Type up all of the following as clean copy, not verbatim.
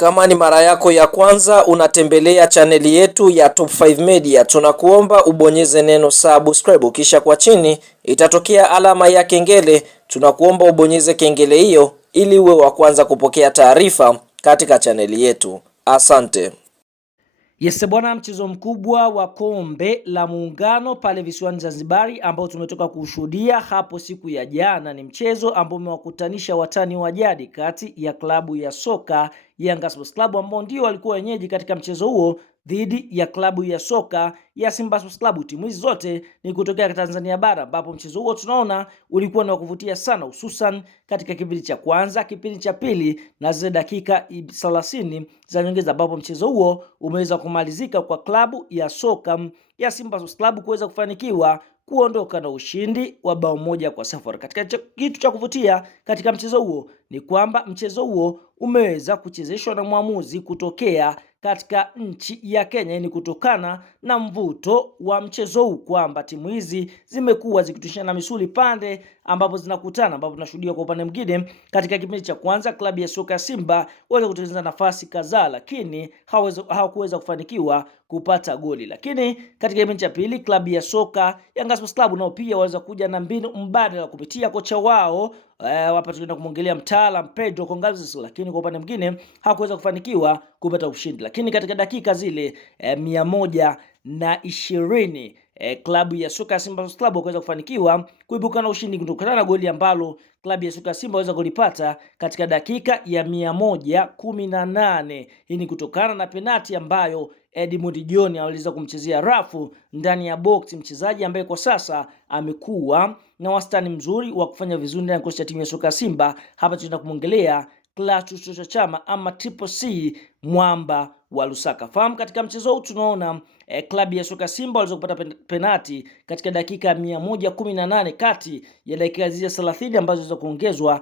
Kama ni mara yako ya kwanza unatembelea chaneli yetu ya Top 5 Media, tunakuomba ubonyeze neno subscribe, kisha kwa chini itatokea alama ya kengele. Tunakuomba ubonyeze kengele hiyo ili uwe wa kwanza kupokea taarifa katika chaneli yetu. Asante. Yes bwana, mchezo mkubwa wa kombe la muungano pale visiwani Zanzibari ambao tumetoka kushuhudia hapo siku ya jana, ni mchezo ambao umewakutanisha watani wa jadi kati ya klabu ya soka Yanga Sports Club ambao ndio walikuwa wenyeji katika mchezo huo dhidi ya klabu ya soka ya Simba Sports Club. Timu hizi zote ni kutokea Tanzania bara, ambapo mchezo huo tunaona ulikuwa ni wa kuvutia sana, hususan katika kipindi cha kwanza, kipindi cha pili na zile dakika 30 za nyongeza, ambapo mchezo huo umeweza kumalizika kwa klabu ya soka ya Simba Sports Club kuweza kufanikiwa kuondoka na ushindi wa bao 1-0. Katika kitu cha kuvutia katika mchezo huo ni kwamba mchezo huo umeweza kuchezeshwa na mwamuzi kutokea katika nchi ya Kenya. Ni kutokana na mvuto wa mchezo huu kwamba timu hizi zimekuwa zikitushana misuli pande ambapo zinakutana, ambapo tunashuhudia kwa upande mwingine katika kipindi cha kwanza klabu ya soka Simba waweza kutengeneza nafasi kadhaa, lakini hawakuweza kufanikiwa kupata goli. Lakini katika kipindi cha pili klabu ya soka Yanga Sports Club nao pia waweza kuja na mbinu mbadala kupitia kocha wao hapa tunaenda kumwongelea mtaalamu Pedro Gonçalves, lakini kwa upande mwingine hakuweza kufanikiwa kupata ushindi. Lakini katika dakika zile 120 klabu ya soka ya Simba Sports Club wakaweza kufanikiwa kuibuka na ushindi kutokana na goli ambalo klabu ya soka Simba waweza kulipata katika dakika ya 118. Hii ni kutokana na penati ambayo Edmund John aliweza kumchezea rafu ndani ya box, mchezaji ambaye kwa sasa amekuwa na wastani mzuri wa kufanya vizuri ndani ya kocha timu ya soka Simba. Hapa tunaenda kumwongelea Clatous Chama ama Triple C Mwamba wa Lusaka. Fahamu katika mchezo huu tunaona klabu ya soka Simba waliweza kupata penati katika dakika 118 kati ya dakika zile 30 ambazo ziliweza kuongezwa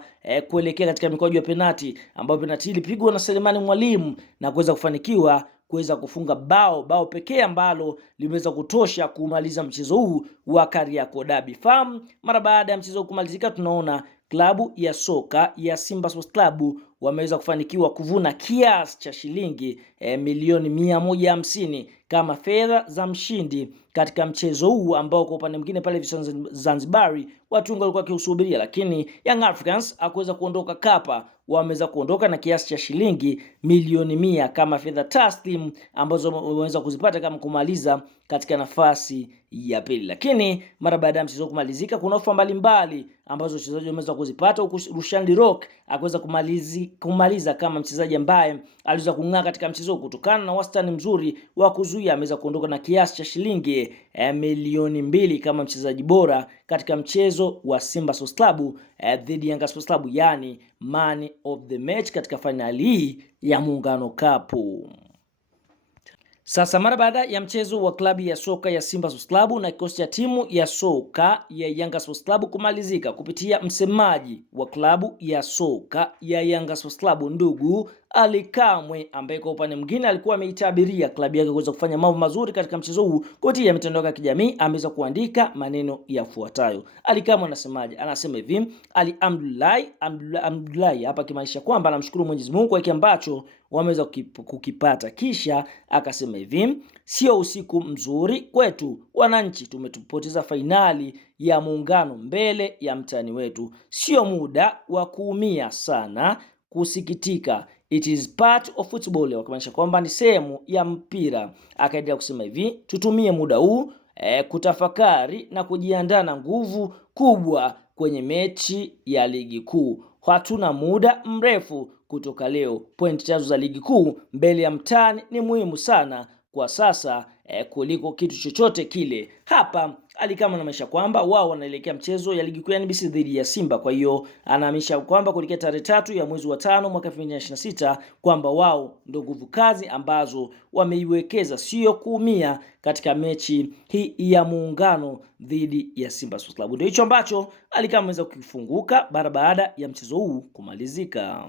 kuelekea katika mikwaju ya penati, ambapo penati ilipigwa na Selemani Mwalimu na kuweza kufanikiwa kuweza kufunga bao pekee ambalo limeweza kutosha kumaliza mchezo huu wa Kariakoo Derby. Fahamu mara baada ya mchezo kumalizika tunaona klabu ya soka ya Simba Sports Club wameweza kufanikiwa kuvuna kiasi cha shilingi milioni 150 kama fedha za mshindi katika mchezo huu ambao kwa upande mwingine pale visiwani Zanzibari watu wengi walikuwa wakiusubiria, lakini Young Africans hakuweza kuondoka kapa. Wameweza kuondoka na kiasi cha shilingi milioni 100 kama fedha taslim ambazo wameweza kuzipata kama kumaliza katika nafasi ya pili. Lakini mara baada ya mchezo kumalizika kuna ofa mbalimbali ambazo wachezaji wameweza kuzipata, huku Rushan De Reuck akaweza kumaliza kama mchezaji ambaye aliweza kung'aa katika mchezo kutokana na wastani mzuri wa kuzuia. Ameweza kuondoka na kiasi cha shilingi milioni 2 kama mchezaji bora katika mchezo wa Simba Sports Club dhidi ya Yanga Sports Club, yani man of the match katika finali hii ya Muungano Cup. Sasa mara baada ya mchezo wa klabu ya soka ya Simba Sports Club na kikosi cha timu ya soka ya Yanga Sports Club kumalizika kupitia msemaji wa klabu ya soka ya Yanga Sports Club ndugu Ali Kamwe, ambaye kwa upande mwingine alikuwa ameitabiria klabu yake kuweza kufanya mambo mazuri katika mchezo huu, kupitia mitandao ya kijamii ameweza kuandika maneno yafuatayo. Ali Kamwe anasemaje? Anasema hivi: Alhamdulillah, hapa kimaanisha kwamba anamshukuru Mwenyezi Mungu kwa kile ambacho wameweza kukipata. Kisha akasema hivi: sio usiku mzuri kwetu wananchi, tumetupoteza fainali ya muungano mbele ya mtani wetu, sio muda wa kuumia sana, kusikitika, it is part of football, wakimaanisha kwamba ni sehemu ya mpira. Akaendelea kusema hivi: tutumie muda huu kutafakari na kujiandaa na nguvu kubwa kwenye mechi ya ligi kuu. Hatuna muda mrefu kutoka leo. Pointi 3 za ligi kuu mbele ya mtani ni muhimu sana kwa sasa kuliko kitu chochote kile. Hapa alikama anamaanisha kwamba wao wanaelekea mchezo ya ligi kuu ya NBC dhidi ya Simba. Kwa hiyo anahamisha kwamba kuelekea tarehe 3 ya mwezi wa 5 mwaka 2026 kwamba wao ndio nguvu kazi ambazo wameiwekeza, sio kuumia katika mechi hii ya muungano dhidi ya Simba Sports Club. Ndio hicho ambacho alikama ameweza kukifunguka baada ya mchezo huu kumalizika.